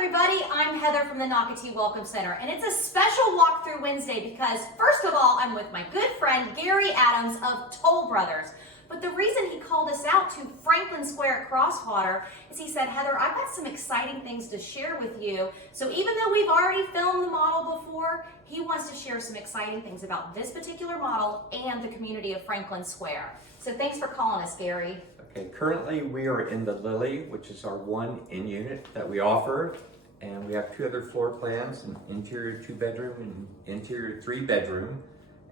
everybody, I'm Heather from the Nocatee Welcome Center, and it's a special walkthrough Wednesday because, first of all, I'm with my good friend Gary Adams of Toll Brothers. But the reason he called us out to Franklin Square at Crosswater is he said, Heather, I've got some exciting things to share with you. So even though we've already filmed the model before, he wants to share some exciting things about this particular model and the community of Franklin Square. So thanks for calling us, Gary. Okay, currently we are in the Lily, which is our one in-unit that we offer. And we have two other floor plans, an interior 2-bedroom and interior 3-bedroom.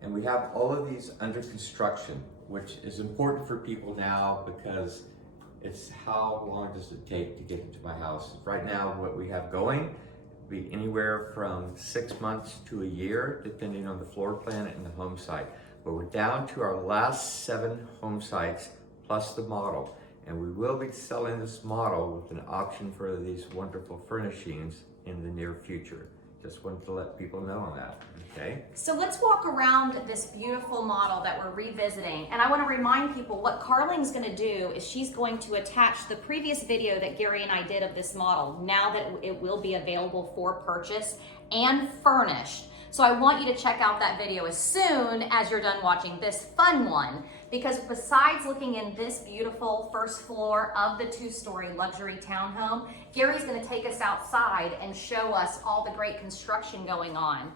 And we have all of these under construction, which is important for people now because it's how long does it take to get into my house. Right now, what we have going will be anywhere from 6 months to a year, depending on the floor plan and the home site. But we're down to our last 7 home sites plus the model. And we will be selling this model with an option for these wonderful furnishings in the near future. Just wanted to let people know on that, okay? So let's walk around this beautiful model that we're revisiting. And I want to remind people what Carling's going to do is she's going to attach the previous video that Gary and I did of this model now that it will be available for purchase and furnished. So I want you to check out that video as soon as you're done watching this fun one, because besides looking in this beautiful first floor of the 2-story luxury townhome, Gary's going to take us outside and show us all the great construction going on.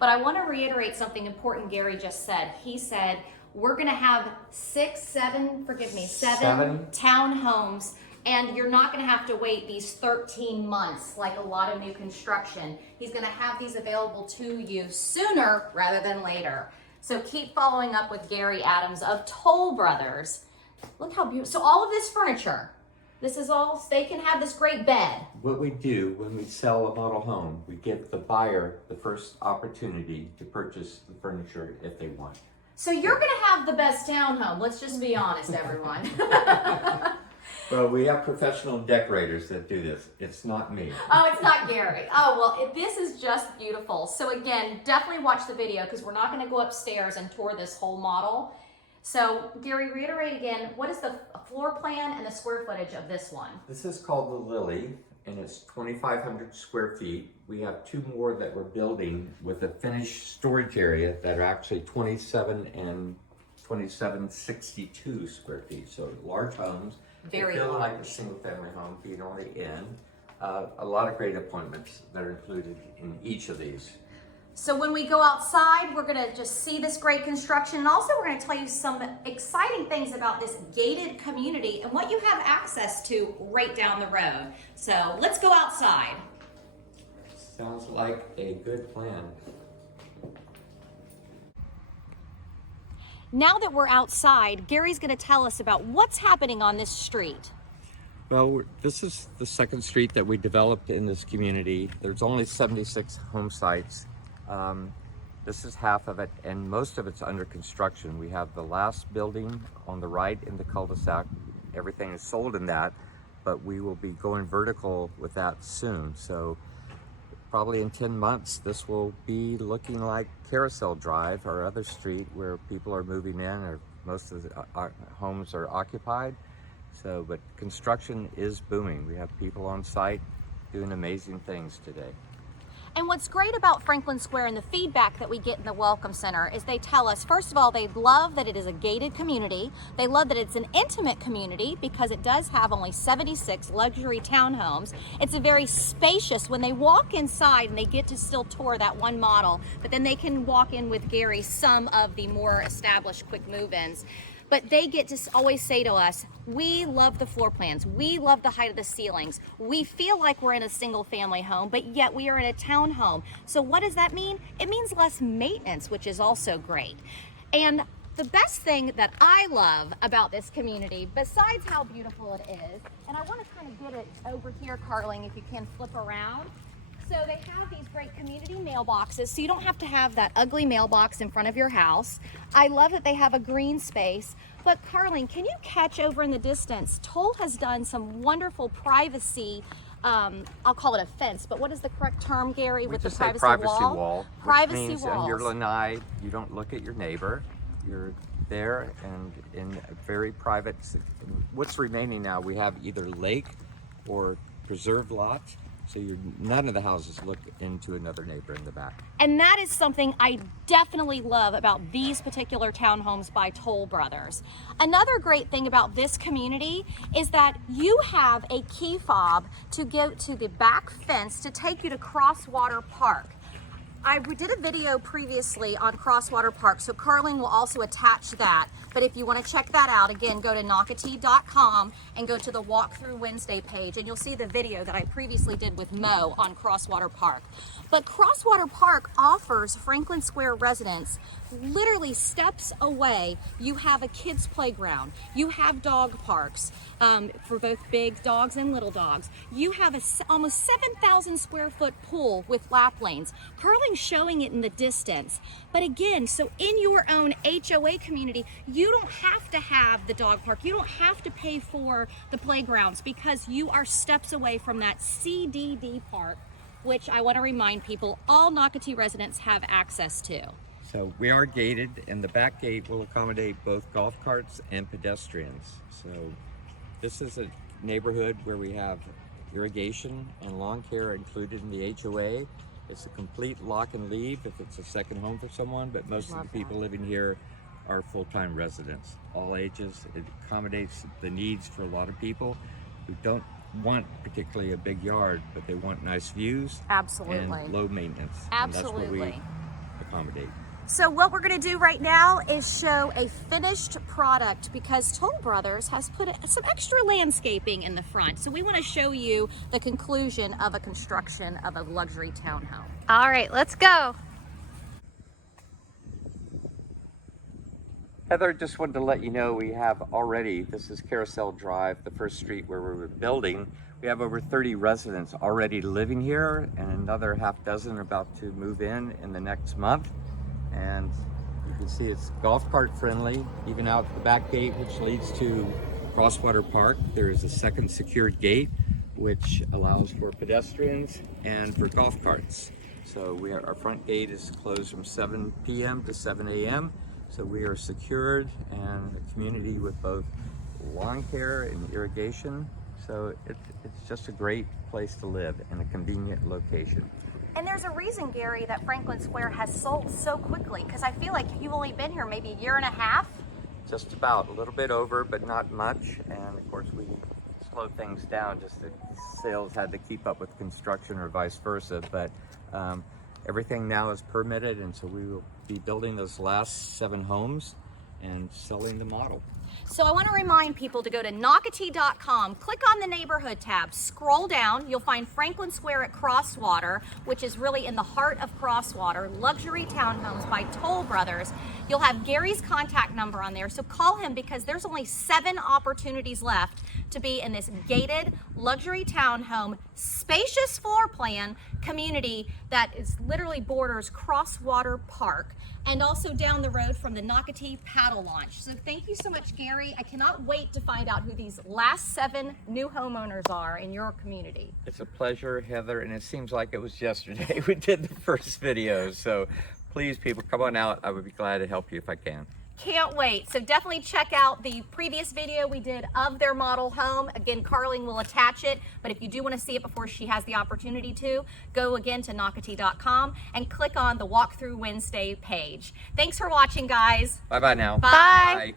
But I want to reiterate something important Gary just said. He said, we're going to have seven townhomes, and you're not going to have to wait these 13 months like a lot of new construction. He's going to have these available to you sooner rather than later. So keep following up with Gary Adams of Toll Brothers. Look how beautiful. So all of this furniture, this is all, they can have this great bed. What we do when we sell a model home, we give the buyer the first opportunity to purchase the furniture if they want. So you're going to have the best townhome. Let's just be honest, everyone. Well, we have professional decorators that do this. It's not me. Oh, it's not Gary. Oh, well, this is just beautiful. So again, definitely watch the video because we're not going to go upstairs and tour this whole model. So Gary, reiterate again, what is the floor plan and the square footage of this one? This is called the Lily, and it's 2,500 square feet. We have 2 more that we're building with a finished storage area that are actually 27 and 2762 square feet. So large homes. Very feel large. like a single family home being on the end. A lot of great appointments that are included in each of these. So when we go outside, we're gonna just see this great construction, and also we're gonna tell you some exciting things about this gated community and what you have access to right down the road. So let's go outside. Sounds like a good plan. Now that we're outside, Gary's gonna tell us about what's happening on this street. Well, this is the second street that we developed in this community. There's only 76 home sites. This is half of it, and most of it's under construction. We have the last building on the right in the cul-de-sac. Everything is sold in that, but we will be going vertical with that soon. So probably in 10 months, this will be looking like Carousel Drive, our other street where people are moving in, or most of the homes are occupied. So, but construction is booming. We have people on site doing amazing things today. And what's great about Franklin Square and the feedback that we get in the Welcome Center is they tell us, first of all, they love that it is a gated community. They love that it's an intimate community because it does have only 76 luxury townhomes. It's a very spacious, when they walk inside and they get to still tour that one model, but then they can walk in with Gary some of the more established quick move-ins. But they get to always say to us, we love the floor plans. We love the height of the ceilings. We feel like we're in a single family home, but yet we are in a townhome. So what does that mean? It means less maintenance, which is also great. And the best thing that I love about this community, besides how beautiful it is, and I want to kind of get it over here, Carling, if you can flip around. So they have these great community mailboxes, so you don't have to have that ugly mailbox in front of your house. I love that they have a green space. But Carling, can you catch over in the distance? Toll has done some wonderful privacy, I'll call it a fence, but what is the correct term, Gary, with the privacy wall? Privacy means on your lanai, you don't look at your neighbor. You're there and in a very private, what's remaining now, we have either lake or preserved lots. So none of the houses look into another neighbor in the back. And that is something I definitely love about these particular townhomes by Toll Brothers. Another great thing about this community is that you have a key fob to go to the back fence to take you to Crosswater Park. I did a video previously on Crosswater Park, so Carling will also attach that. But if you want to check that out, again, go to Nocatee.com and go to the Walkthrough Wednesday page, and you'll see the video that I previously did with Mo on Crosswater Park. But Crosswater Park offers Franklin Square residents literally steps away. You have a kids playground. You have dog parks for both big dogs and little dogs. You have a almost 7,000 square foot pool with lap lanes. Carling's showing it in the distance. But again, so in your own HOA community, you don't have to have the dog park. You don't have to pay for the playgrounds because you are steps away from that CDD park, which I want to remind people all Nocatee residents have access to. So we are gated, and the back gate will accommodate both golf carts and pedestrians. So this is a neighborhood where we have irrigation and lawn care included in the HOA. It's a complete lock and leave if it's a second home for someone, but most of the people living here are full-time residents, all ages. It accommodates the needs for a lot of people who don't want particularly a big yard, but they want nice views. Absolutely. And low maintenance. Absolutely. And that's what we accommodate. So what we're going to do right now is show a finished product because Toll Brothers has put some extra landscaping in the front. So we want to show you the conclusion of a construction of a luxury townhome. All right, let's go. Heather, just wanted to let you know we have already, this is Carousel Drive, the first street where we're building. We have over 30 residents already living here, and another half dozen are about to move in the next month. And you can see it's golf cart friendly. Even out the back gate, which leads to Crosswater Park, there is a second secured gate, which allows for pedestrians and for golf carts. So our front gate is closed from 7 p.m. to 7 a.m. So we are secured and a community with both lawn care and irrigation. So it's just a great place to live in a convenient location. And there's a reason, Gary, that Franklin Square has sold so quickly, because I feel like you've only been here maybe a year and a half. Just about, a little bit over, but not much. And of course we slowed things down, just the sales had to keep up with construction or vice versa. But everything now is permitted, and so we will be building those last 7 homes and selling the model. So I want to remind people to go to Nocatee.com, click on the neighborhood tab, scroll down, you'll find Franklin Square at Crosswater, which is really in the heart of Crosswater, luxury townhomes by Toll Brothers. You'll have Gary's contact number on there, so call him because there's only 7 opportunities left to be in this gated luxury townhome, spacious floor plan community that is literally borders Crosswater Park and also down the road from the Nocatee paddle launch. So thank you so much, Gary. I cannot wait to find out who these last 7 new homeowners are in your community. It's a pleasure, Heather, and it seems like it was yesterday we did the first video. So please, people, come on out. I would be glad to help you if I can. Can't wait. So definitely check out the previous video we did of their model home. Again, Carling will attach it, but if you do want to see it before she has the opportunity to, go again to Nocatee.com and click on the Walkthrough Wednesday page. Thanks for watching, guys. Bye-bye now. Bye. Bye.